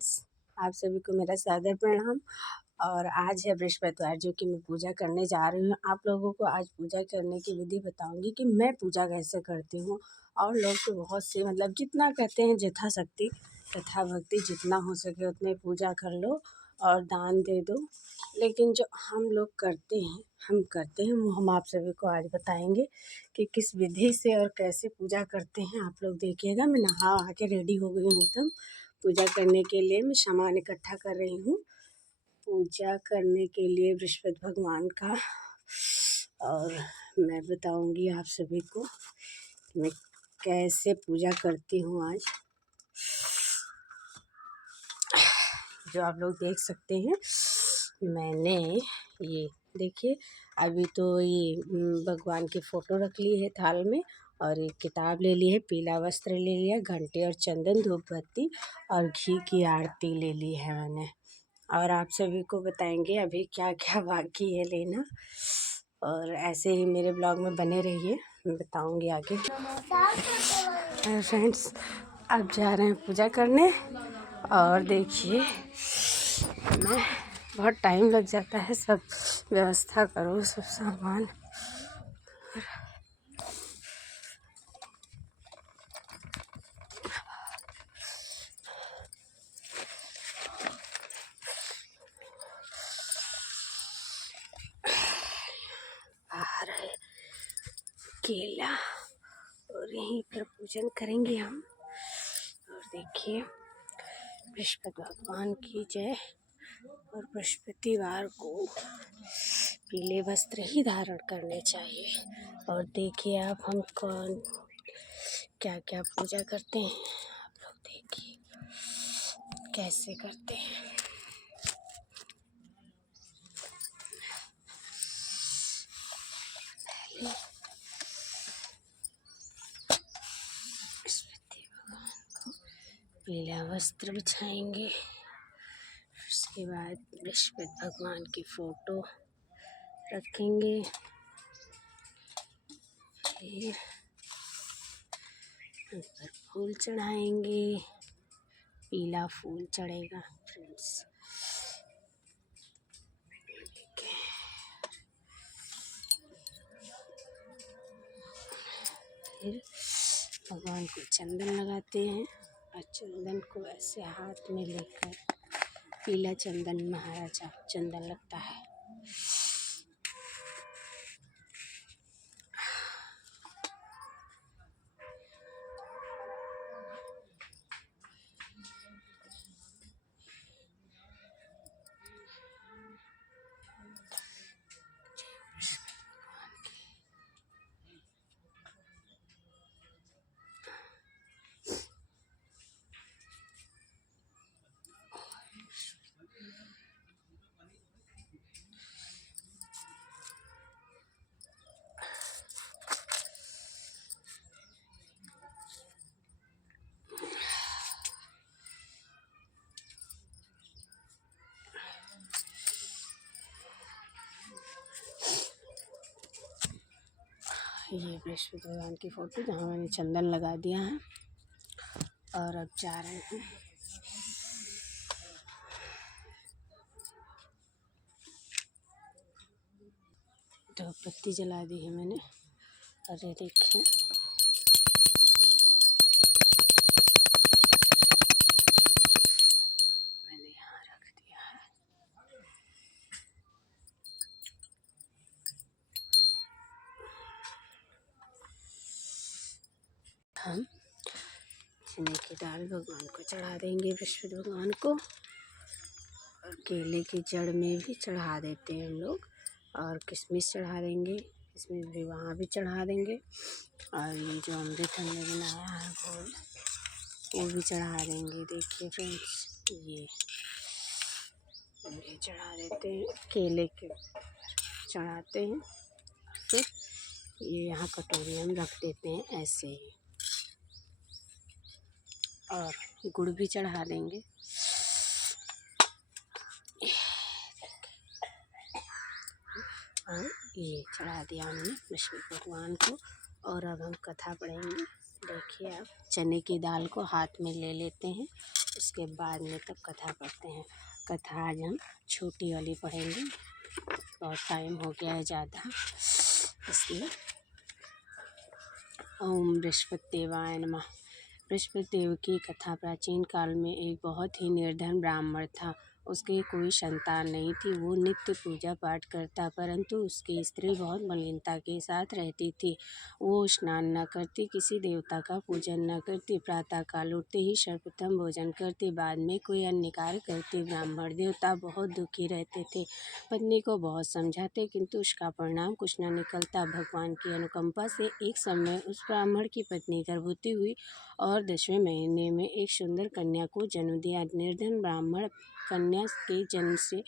Friends, आप सभी को मेरा सादर प्रणाम। और आज है बृहस्पतिवार, जो कि मैं पूजा करने जा रही हूँ। आप लोगों को आज पूजा करने की विधि बताऊंगी कि मैं पूजा कैसे करती हूँ। और लोग तो बहुत से मतलब जितना कहते हैं यथाशक्ति तथा भक्ति, जितना हो सके उतने पूजा कर लो और दान दे दो। लेकिन जो हम लोग करते हैं वो हम आप सभी को आज बताएंगे कि किस विधि से और कैसे पूजा करते हैं। आप लोग देखिएगा। मैं नहा वहा के रेडी हो गई हूँ एकदम पूजा करने के लिए। मैं सामान इकट्ठा कर रही हूँ पूजा करने के लिए बृहस्पति भगवान का। और मैं बताऊंगी आप सभी को कि मैं कैसे पूजा करती हूँ आज, जो आप लोग देख सकते हैं। मैंने ये देखिए, अभी तो ये भगवान की फ़ोटो रख ली है थाल में, और एक किताब ले ली है, पीला वस्त्र ले लिया, घंटे और चंदन, धूप बत्ती और घी की आरती ले ली है मैंने। और आप सभी को बताएंगे अभी क्या क्या बाकी है लेना। और ऐसे ही मेरे ब्लॉग में बने रहिए, मैं बताऊंगी आगे। फ्रेंड्स, अब जा रहे हैं पूजा करने। और देखिए, मैं बहुत टाइम लग जाता है, सब व्यवस्था करो, सब सामान। बाहर है केला, और यहीं पर पूजन करेंगे हम। और देखिए, बृहस्पति भगवान की जय। और बृहस्पतिवार को पीले वस्त्र ही धारण करने चाहिए। और देखिए आप, हम कौन क्या क्या पूजा करते हैं, आप लोग देखिए कैसे करते हैं। पहले बृहस्पति भगवान को पीला वस्त्र बिछाएंगे। उसके बाद बृहस्पति भगवान की फ़ोटो रखेंगे। फिर उन पर फूल चढ़ाएंगे, पीला फूल चढ़ेगा फ्रेंड्स। फिर भगवान को चंदन लगाते हैं, और चंदन को ऐसे हाथ में लेकर, पीला चंदन महाराजा चंदन लगता है। ये बृहस्पति भगवान की फ़ोटो, जहाँ मैंने चंदन लगा दिया है। और अब जा रहे हैं धूप बत्ती जला दी है मैंने। और ये देखिए, मैंने यहाँ रख दिया है। हम चने की दाल भगवान को चढ़ा देंगे, बृहस्पति भगवान को। और केले की जड़ में भी चढ़ा देते हैं हम लोग। और किशमिश चढ़ा देंगे, किशमिश भी वहाँ भी चढ़ा देंगे। और ये जो अमृत हमने बनाया है घोल, वो भी चढ़ा देंगे। देखिए फ्रेंड्स, ये चढ़ा देते हैं, केले के चढ़ाते हैं। फिर ये यहाँ कटोरी हम रख देते हैं ऐसे ही। और गुड़ भी चढ़ा देंगे। और ये चढ़ा दिया हमने बृहस्पति भगवान को। और अब हम कथा पढ़ेंगे। देखिए आप, चने की दाल को हाथ में ले लेते हैं उसके बाद में तब कथा पढ़ते हैं। कथा आज हम छोटी वाली पढ़ेंगे, बहुत टाइम हो गया है ज़्यादा, इसलिए। ओम बृहस्पतिदेवाय नमः। बृहस्पतिदेव की कथा। प्राचीन काल में एक बहुत ही निर्धन ब्राह्मण था। उसकी कोई संतान नहीं थी। वो नित्य पूजा पाठ करता, परंतु उसकी स्त्री बहुत मलिनता के साथ रहती थी। वो स्नान न करती, किसी देवता का पूजन न करती, प्रातःकाल उठते ही सर्वप्रथम भोजन करती, बाद में कोई अन्य कार्य करती। ब्राह्मण देवता बहुत दुखी रहते थे। पत्नी को बहुत समझाते, किंतु उसका परिणाम कुछ न निकलता। भगवान की अनुकंपा से एक समय उस ब्राह्मण की पत्नी गर्भवती हुई और 10वें महीने में एक सुंदर कन्या को जन्म दिया। निर्धन ब्राह्मण कन्या के जन्म से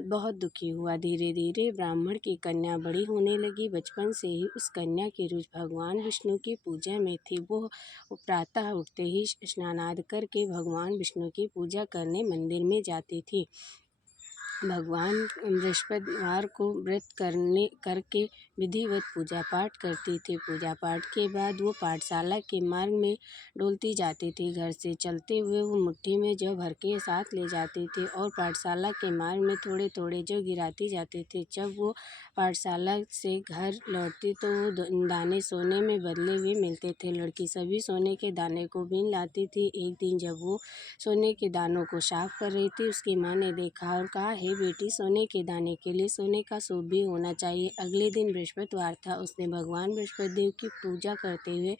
बहुत दुखी हुआ। धीरे धीरे ब्राह्मण की कन्या बड़ी होने लगी। बचपन से ही उस कन्या की रुचि भगवान विष्णु की पूजा में थी। वो प्रातः उठते ही स्नान आदि करके भगवान विष्णु की पूजा करने मंदिर में जाती थी। भगवान बृहस्पतिवार को व्रत करके विधिवत पूजा पाठ करती थी। पूजा पाठ के बाद वो पाठशाला के मार्ग में डोलती जाती थी। घर से चलते हुए वो मुट्ठी में जौ भर के साथ ले जाती थी और पाठशाला के मार्ग में थोड़े थोड़े जौ गिराती जाती थी। जब वो पाठशाला से घर लौटती तो वो दाने सोने में बदले हुए मिलते थे। लड़की सभी सोने के दाने को बीन लाती थी। एक दिन जब वो सोने के दानों को साफ कर रही थी, उसकी माँ ने देखा और कहा, हे बेटी, सोने के दाने के लिए सोने का सूप भी होना चाहिए। अगले दिन बृहस्पतिवार था। उसने भगवान बृहस्पतिदेव की पूजा करते हुए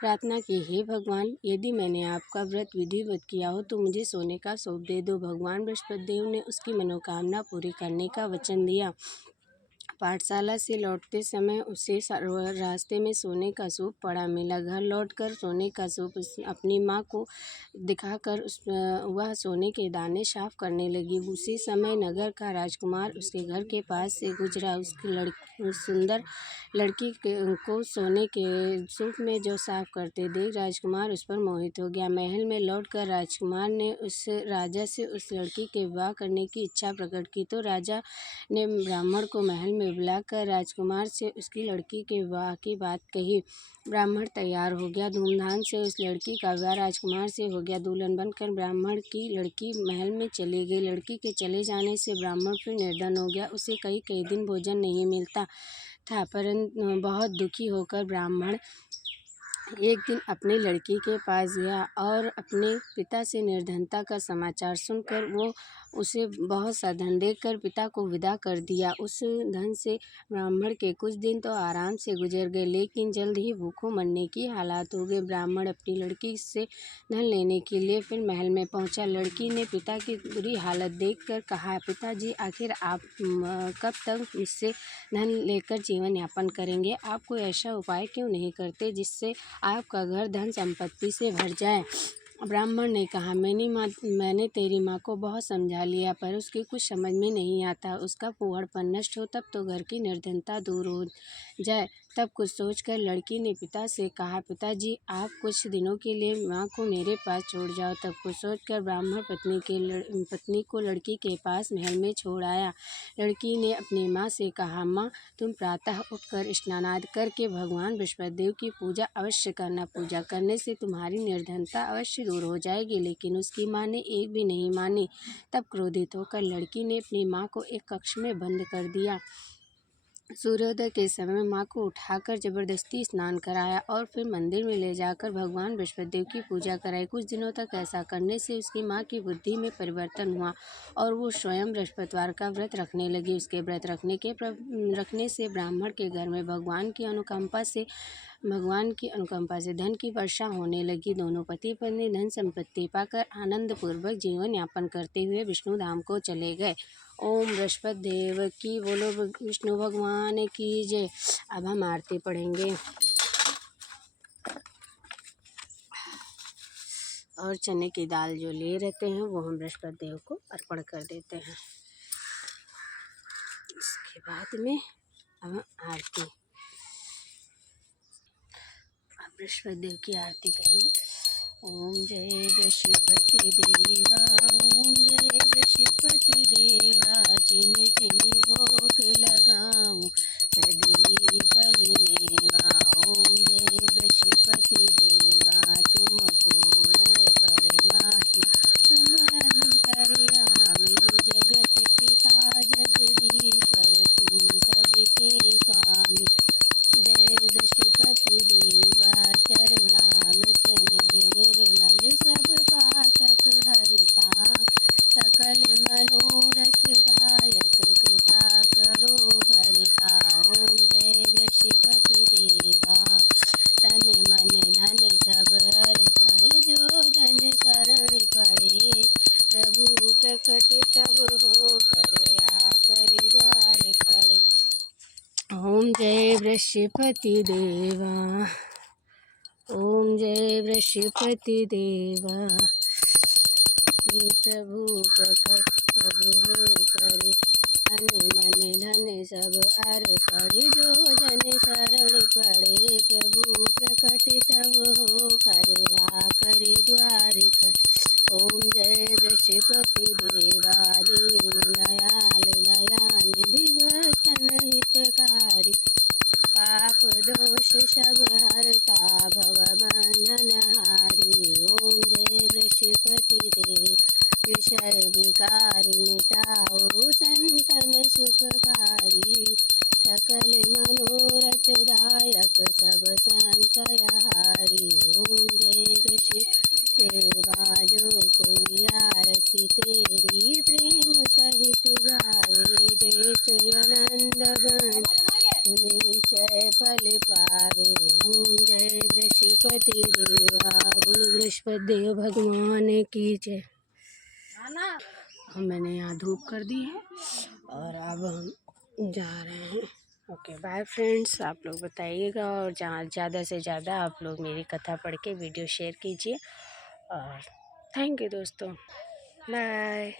प्रार्थना की, हे भगवान, यदि मैंने आपका व्रत विधिवत किया हो तो मुझे सोने का सूप दे दो। भगवान बृहस्पतिदेव ने उसकी मनोकामना पूरी करने का वचन दिया। पाठशाला से लौटते समय उसे रास्ते में सोने का सूप पड़ा मिला। घर लौटकर सोने का सूप अपनी माँ को दिखाकर वह सोने के दाने साफ करने लगी। उसी समय नगर का राजकुमार उसके घर के पास से गुजरा। उसकी सुंदर लड़की को सोने के सूप में जो साफ करते देख राजकुमार उस पर मोहित हो गया। महल में लौटकर राजकुमार ने उस राजा से उस लड़की के विवाह करने की इच्छा प्रकट की, तो राजा ने ब्राह्मण को महल में बुलाकर राजकुमार से उसकी लड़की के विवाह की बात कही। ब्राह्मण तैयार हो गया। धूमधाम से उस लड़की का विवाह राजकुमार से हो गया। दुल्हन बनकर ब्राह्मण की लड़की महल में चली गई। लड़की के चले जाने से ब्राह्मण फिर निर्धन हो गया। उसे कई कई दिन भोजन नहीं मिलता था। परंतु बहुत दुखी होकर ब्राह्मण एक दिन अपनी लड़की के पास गया और अपने पिता से निर्धनता का समाचार सुनकर वो उसे बहुत सा धन देकर पिता को विदा कर दिया। उस धन से ब्राह्मण के कुछ दिन तो आराम से गुजर गए, लेकिन जल्द ही भूखों मरने की हालात हो गई। ब्राह्मण अपनी लड़की से धन लेने के लिए फिर महल में पहुंचा। लड़की ने पिता की बुरी हालत देखकर कहा, पिताजी, आखिर आप कब तक मुझसे धन लेकर जीवन यापन करेंगे? आप कोई ऐसा उपाय क्यों नहीं करते जिससे आपका घर धन संपत्ति से भर जाए? ब्राह्मण ने कहा, मैंने तेरी माँ को बहुत समझा लिया, पर उसकी कुछ समझ में नहीं आता। उसका फूहड़पन नष्ट हो तब तो घर की निर्धनता दूर हो जाए। तब कुछ सोचकर लड़की ने पिता से कहा, पिताजी, आप कुछ दिनों के लिए माँ को मेरे पास छोड़ जाओ। तब कुछ सोचकर ब्राह्मण पत्नी को लड़की के पास महल में छोड़ आया। लड़की ने अपनी माँ से कहा, माँ, तुम प्रातः उठकर स्नान आदि करके भगवान बृहस्पतिदेव की पूजा अवश्य करना। पूजा करने से तुम्हारी निर्धनता अवश्य दूर हो जाएगी। लेकिन उसकी माँ ने एक भी नहीं मानी। तब क्रोधित होकर लड़की ने अपनी माँ को एक कक्ष में बंद कर दिया। सूर्योदय के समय माँ को उठाकर जबरदस्ती स्नान कराया और फिर मंदिर में ले जाकर भगवान बृहस्पतिदेव की पूजा कराई। कुछ दिनों तक ऐसा करने से उसकी माँ की बुद्धि में परिवर्तन हुआ और वो स्वयं बृहस्पतिवार का व्रत रखने लगी। उसके व्रत रखने से ब्राह्मण के घर में भगवान की अनुकंपा से धन की वर्षा होने लगी। दोनों पति पत्नी धन संपत्ति पाकर आनंद पूर्वक जीवन यापन करते हुए विष्णु धाम को चले गए। ओम बृहस्पतिदेव की बोलो, विष्णु भगवान की जय। अब हम आरती पढ़ेंगे और चने की दाल जो ले रहते हैं वो हम बृहस्पतिदेव को अर्पण कर देते हैं। इसके बाद में हम आरती, बृहस्पतिदेव की आरती कहेंगे। ओम जय बृहस्पति देवा, ओम जय बृहस्पति देवा, जिन जिन भोग लगाऊं कदली बलिनेवा। ओम जय बृहस्पति देवा, तुम पूर्ण परमात्मा, प्रकट तब हो करे आकर द्वार खड़े। ओम जय बृहस्पति देवा, ओम जय बृहस्पति देवा, हे प्रभु प्रकट तब हो करे, तन मन धन सब अर पड़े, जो जन शरण पड़े, प्रभु प्रकट तब हो कर आकर द्वार खड़े। ओम जय बृहस्पति देवा, दीन दयाल दयानिधि भक्तन हितकारी, पाप दोष सब हरता भव बंधन हारी। ओम जय बृहस्पति देव, विषय विकार मिटाओ संतन सुखकारी, सकल मनोरथ दायक सब संशय हारी। ओम जय बृहस्पति देवा, जो कोई आरती तेरी प्रेम सहित गावे, जय आनंद बन निश्चय फल पावे। ओम जय बृहस्पति देवा, बोलो बृहस्पति देव भगवान की जय। मैंने यहाँ धूप कर दी है और अब हम जा रहे हैं। ओके बाय फ्रेंड्स, आप लोग बताइएगा और जहाँ ज़्यादा से ज़्यादा आप लोग मेरी कथा पढ़ के वीडियो शेयर कीजिए और थैंक यू दोस्तों, बाय।